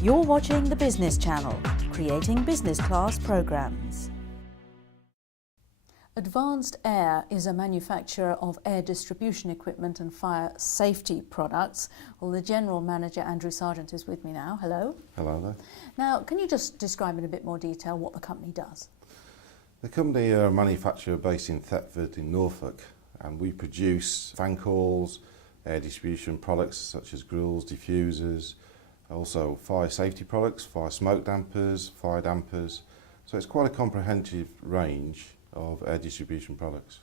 You're watching the Business Channel, creating business class programs. Advanced Air is a manufacturer of air distribution equipment and fire safety products. Well, the General Manager, Andrew Sargent, is with me now. Hello. Hello there. Now, can you just describe in a bit more detail what the company does? The company are a manufacturer based in Thetford in Norfolk, and we produce fan coils, air distribution products such as grills, diffusers, also fire safety products, fire smoke dampers, fire dampers. So it's quite a comprehensive range of air distribution products.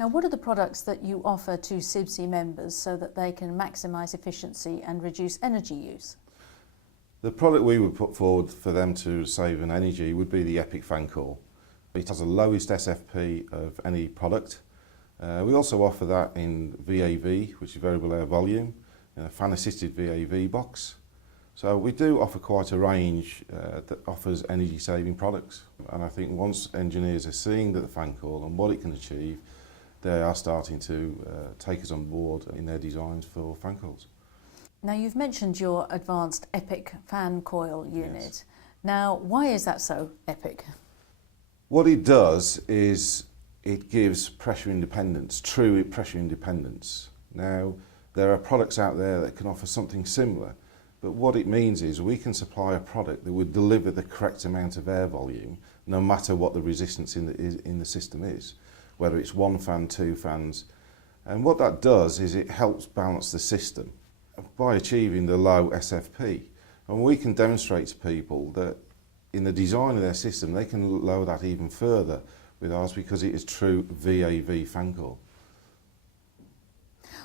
Now, what are the products that you offer to CIBSE members so that they can maximise efficiency and reduce energy use? The product we would put forward for them to save on energy would be the Epic fan coil. It has the lowest SFP of any product. We also offer that in VAV, which is variable air volume, in a fan assisted VAV box. So we do offer quite a range that offers energy saving products, and I think once engineers are seeing the fan coil and what it can achieve, they are starting to take us on board in their designs for fan coils. Now, you've mentioned your advanced Epic fan coil unit. Yes. Now, why is that so epic? What it does is it gives pressure independence, true pressure independence. Now, there are products out there that can offer something similar, but what it means is we can supply a product that would deliver the correct amount of air volume no matter what the resistance in the system is, whether it's one fan, two fans. And what that does is it helps balance the system by achieving the low SFP. And we can demonstrate to people that in the design of their system they can lower that even further with ours because it is true VAV fan coil.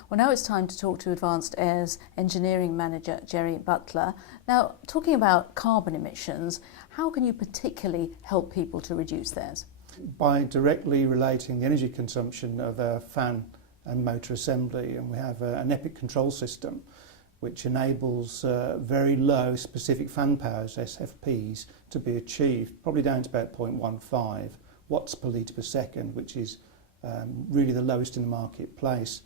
Well, now it's time to talk to Advanced Air's Engineering Manager, Jerry Butler. Now, talking about carbon emissions, how can you particularly help people to reduce theirs? By directly relating the energy consumption of a fan and motor assembly, and we have an Epic control system which enables very low specific fan powers, SFPs, to be achieved, probably down to about 0.15 watts per litre per second, which is really the lowest in the marketplace.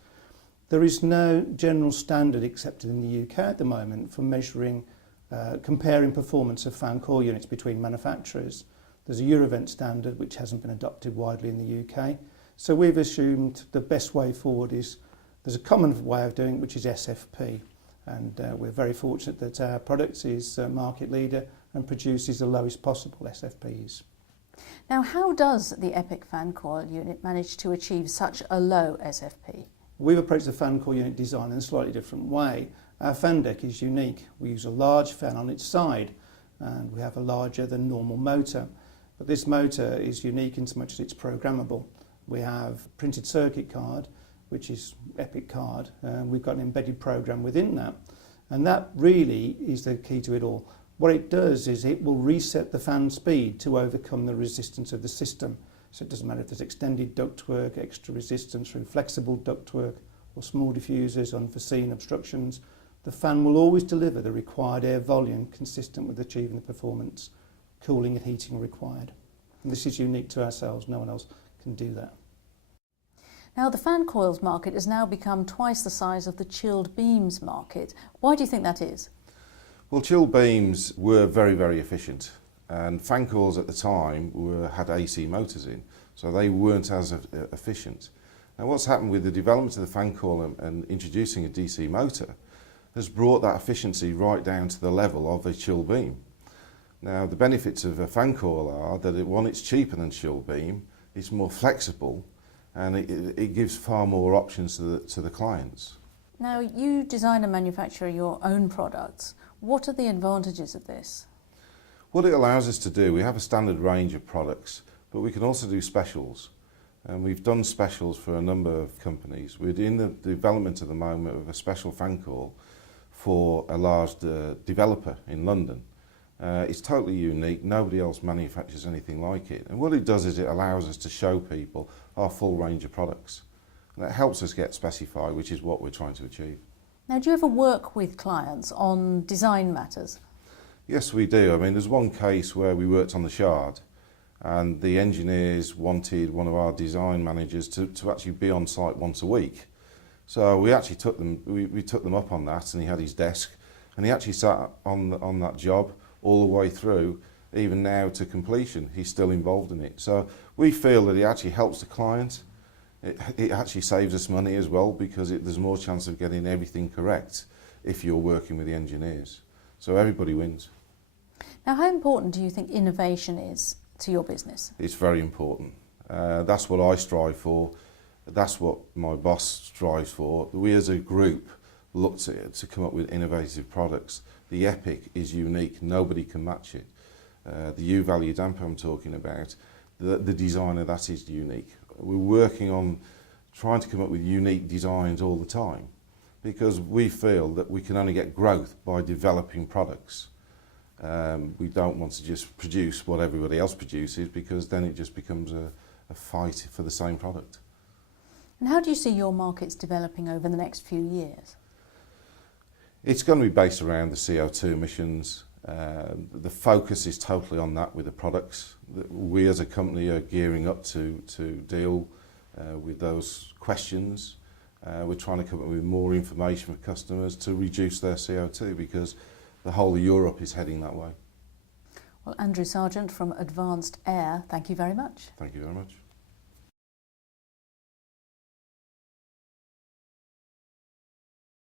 There is no general standard accepted in the UK at the moment for measuring, comparing performance of fan coil units between manufacturers. There's a Eurovent standard which hasn't been adopted widely in the UK. So we've assumed the best way forward is, there's a common way of doing it, which is SFP. And we're very fortunate that our product is market leader and produces the lowest possible SFPs. Now, how does the Epic fan coil unit manage to achieve such a low SFP? We've approached the fan coil unit design in a slightly different way. Our fan deck is unique. We use a large fan on its side and we have a larger than normal motor. But this motor is unique in so much as it's programmable. We have printed circuit card, which is Epic card, and we've got an embedded program within that. And that really is the key to it all. What it does is it will reset the fan speed to overcome the resistance of the system. So it doesn't matter if there's extended ductwork, extra resistance through flexible ductwork or small diffusers, unforeseen obstructions. The fan will always deliver the required air volume consistent with achieving the performance, cooling and heating required. And this is unique to ourselves, no one else can do that. Now, the fan coils market has now become twice the size of the chilled beams market. Why do you think that is? Well, chilled beams were very, very efficient, and fan coils at the time had AC motors in, so they weren't as efficient. Now, what's happened with the development of the fan coil and introducing a DC motor has brought that efficiency right down to the level of a chilled beam. Now, the benefits of a fan coil are that it's cheaper than chilled beam, it's more flexible, and it gives far more options to the clients. Now, you design and manufacture your own products. What are the advantages of this? What it allows us to do, we have a standard range of products, but we can also do specials. And we've done specials for a number of companies. We're in the development at the moment of a special fan coil for a large developer in London. It's totally unique, nobody else manufactures anything like it. And what it does is it allows us to show people our full range of products. And that helps us get specified, which is what we're trying to achieve. Now, do you ever work with clients on design matters? Yes, we do. I mean, there's one case where we worked on the Shard and the engineers wanted one of our design managers to actually be on site once a week. So we actually took them up on that, and he had his desk And he actually sat on that job all the way through, even now to completion. He's still involved in it. So we feel that it actually helps the client. It actually saves us money as well, because there's more chance of getting everything correct if you're working with the engineers. So everybody wins. Now, how important do you think innovation is to your business? It's very important. That's what I strive for. That's what my boss strives for. We as a group look to come up with innovative products. The Epic is unique. Nobody can match it. The U-value damper I'm talking about, the design of that is unique. We're working on trying to come up with unique designs all the time, because we feel that we can only get growth by developing products. We don't want to just produce what everybody else produces, because then it just becomes a fight for the same product. And how do you see your markets developing over the next few years? It's going to be based around the CO2 emissions. The focus is totally on that with the products. We as a company are gearing up to deal with those questions. We're trying to come up with more information for customers to reduce their CO2, because the whole of Europe is heading that way. Well, Andrew Sargent from Advanced Air, thank you very much. Thank you very much.